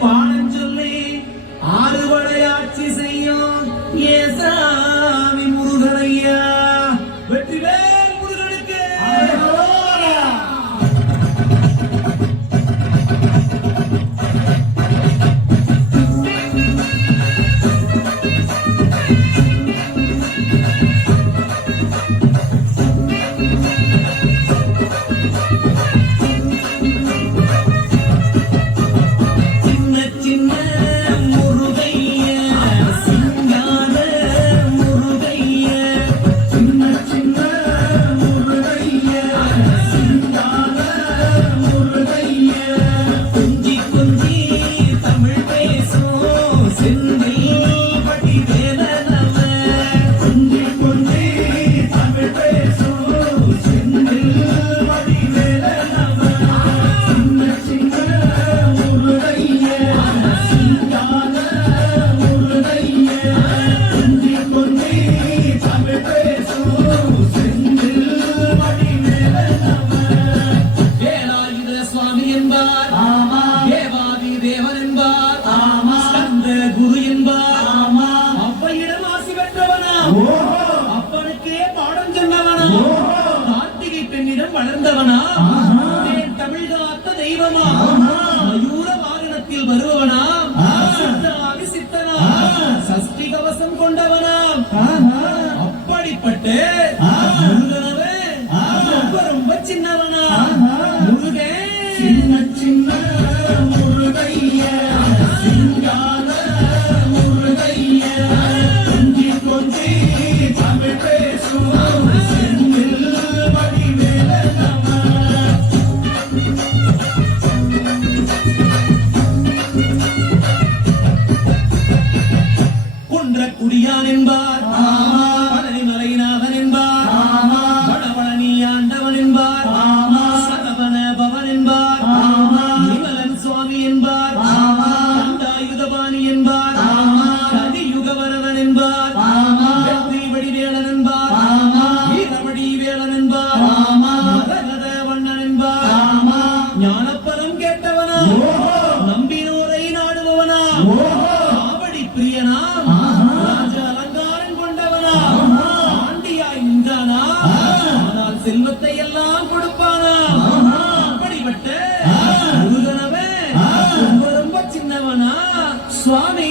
பாட தெய்வமா? மயூர வாகனத்தில் வருபவனாம் சித்தனாம் சஷ்டி கவசம் கொண்டவனாம் அப்படிப்பட்டு முருகனவே ரொம்ப ரொம்ப சின்னவனா? முருகன் சின்ன சின்ன முருகைய சிங்கார கொஞ்சி கொஞ்சி தருவானா ஆனால் செல்வத்தை எல்லாம் கொடுப்பானா? அப்படிப்பட்ட முருகனவே ரொம்ப சின்னவனா? சுவாமி.